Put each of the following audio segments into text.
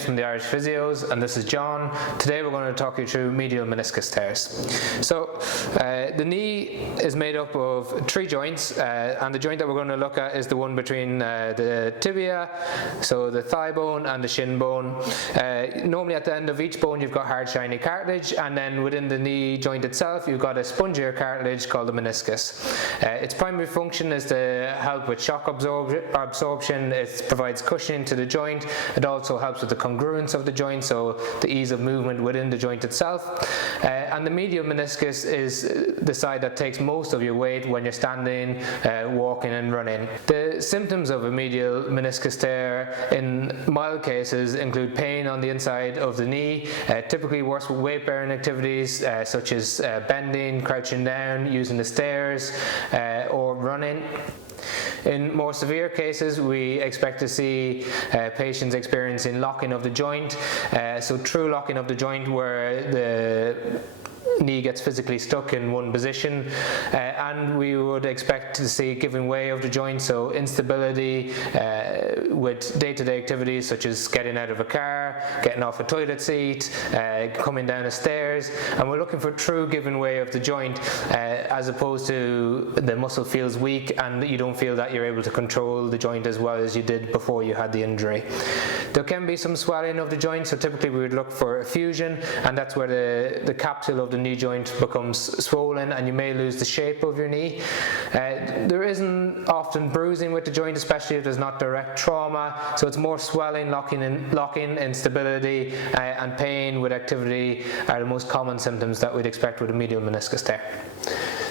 James from the Irish Physios, and this is John. Today we're going to talk you through medial meniscus tears. So the knee is made up of three joints, and the joint that we're going to look at is the one between the tibia, so the thigh bone and the shin bone. Normally at the end of each bone you've got hard shiny cartilage, and then within the knee joint itself you've got a spongier cartilage called the meniscus. Its primary function is to help with shock absorption. It provides cushioning to the joint. It also helps with the congruence of the joint, so the ease of movement within the joint itself. And the medial meniscus is the side that takes most of your weight when you're standing, walking and running. The symptoms of a medial meniscus tear in mild cases include pain on the inside of the knee, typically worse with weight-bearing activities such as bending, crouching down, using the stairs, or running. In more severe cases, we expect to see patients experiencing locking of the joint, so true locking of the joint where the knee gets physically stuck in one position, and we would expect to see giving way of the joint, so instability with day-to-day activities such as getting out of a car, getting off a toilet seat, coming down the stairs, and we're looking for true giving way of the joint as opposed to the muscle feels weak and you don't feel that you're able to control the joint as well as you did before you had the injury. There can be some swelling of the joint, so typically we would look for effusion, and that's where the capsule of the knee joint becomes swollen and you may lose the shape of your knee. There isn't often bruising with the joint, especially if there's not direct trauma, so it's more swelling, locking, instability, and pain with activity are the most common symptoms that we'd expect with a medial meniscus tear.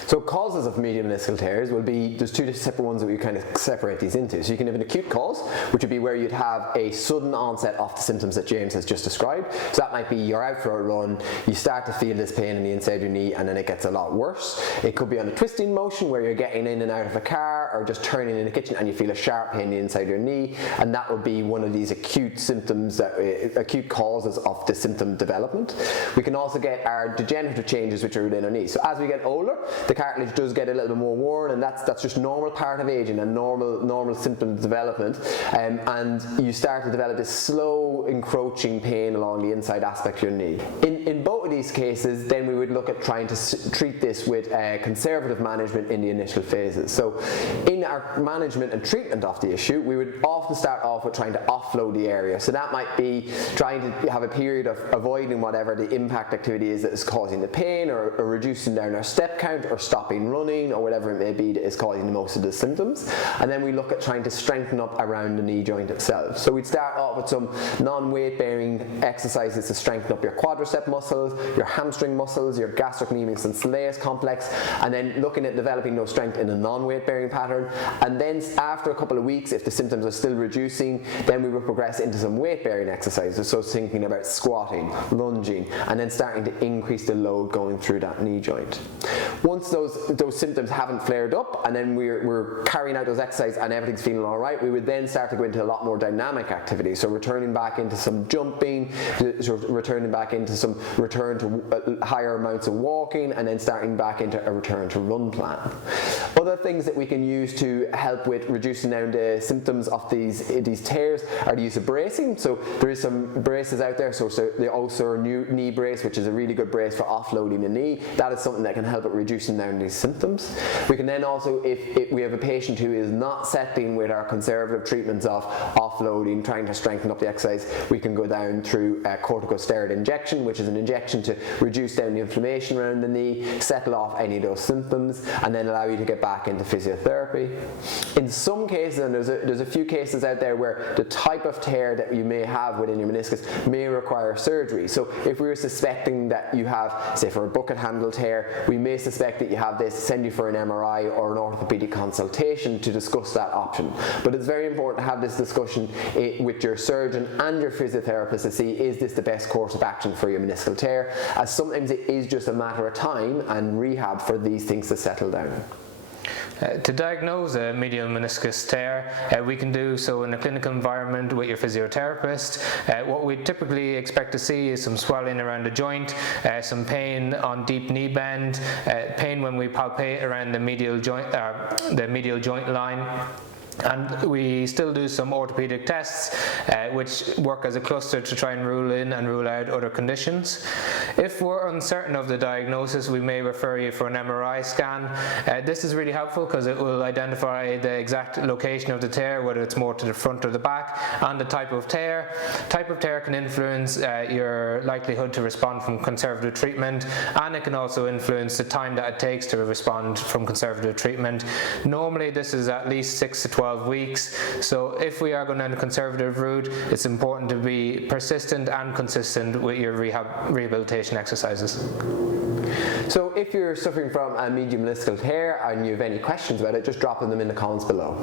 So causes of medial meniscal tears will be, there's two separate ones that we kind of separate these into. So you can have an acute cause, which would be where you'd have a sudden onset of the symptoms that James has just described. So that might be you're out for a run, you start to feel this pain in the inside of your knee, and then it gets a lot worse. It could be on a twisting motion where you're getting in and out of a car or just turning in the kitchen and you feel a sharp pain in the inside of your knee, and that would be one of these acute symptoms, acute causes of the symptom development. We can also get our degenerative changes which are within our knee. So as we get older, the cartilage does get a little bit more worn, and that's just normal part of aging and normal symptom development, and you start to develop this slow encroaching pain along the inside aspect of your knee. In both of these cases, then we would look at trying to treat this with conservative management in the initial phases. So in our management and treatment of the issue, we would often start off with trying to offload the area. So that might be trying to have a period of avoiding whatever the impact activity is that is causing the pain, or reducing down our step count, or stopping running, or whatever it may be that is causing most of the symptoms. And then we look at trying to strengthen up around the knee joint itself. So we'd start off with some non-weight bearing exercises to strengthen up your quadricep muscles, your hamstring muscles, your gastrocnemius and soleus complex, and then looking at developing those strength in a non-weight bearing pattern. And then after a couple of weeks, if the symptoms are still reducing, then we will progress into some weight bearing exercises, so thinking about squatting, lunging, and then starting to increase the load going through that knee joint. Once those symptoms haven't flared up, and then we're carrying out those exercises and everything's feeling all right, we would then start to go into a lot more dynamic activity. So returning back into some jumping, returning back into some return to higher amounts of walking, and then starting back into a return to run plan. Other things that we can use to help with reducing down the symptoms of these tears are the use of bracing. So there is some braces out there. So the Ulcer knee brace, which is a really good brace for offloading the knee. That is something that can help at reducing down these symptoms. We can then also, if we have a patient who is not settling with our conservative treatments of offloading, trying to strengthen up the exercise, we can go down through a corticosteroid injection, which is an injection to reduce down the inflammation around the knee, settle off any of those symptoms, and then allow you to get back into physiotherapy. In some cases, and there's a few cases out there where the type of tear that you may have within your meniscus may require surgery. So if we were suspecting that you have, say for a bucket handle tear, we may suspect that you have this, send you for an MRI or an orthopedic consultation to discuss that option. But it's very important to have this discussion with your surgeon and your physiotherapist to see, is this the best course of action for your meniscal tear, as sometimes it is just a matter of time and rehab for these things to settle down. To diagnose a medial meniscus tear, we can do so in a clinical environment with your physiotherapist. What we typically expect to see is some swelling around the joint, some pain on deep knee bend, pain when we palpate around the medial joint line. And we still do some orthopedic tests which work as a cluster to try and rule in and rule out other conditions. If we're uncertain of the diagnosis, we may refer you for an MRI scan. This is really helpful because it will identify the exact location of the tear, whether it's more to the front or the back, and the type of tear. Type of tear can influence your likelihood to respond from conservative treatment, and it can also influence the time that it takes to respond from conservative treatment. Normally this is at least 6 to 12 weeks, so if we are going down the conservative route, it's important to be persistent and consistent with your rehabilitation exercises. So if you're suffering from a medial meniscal tear and you have any questions about it, just drop them in the comments below.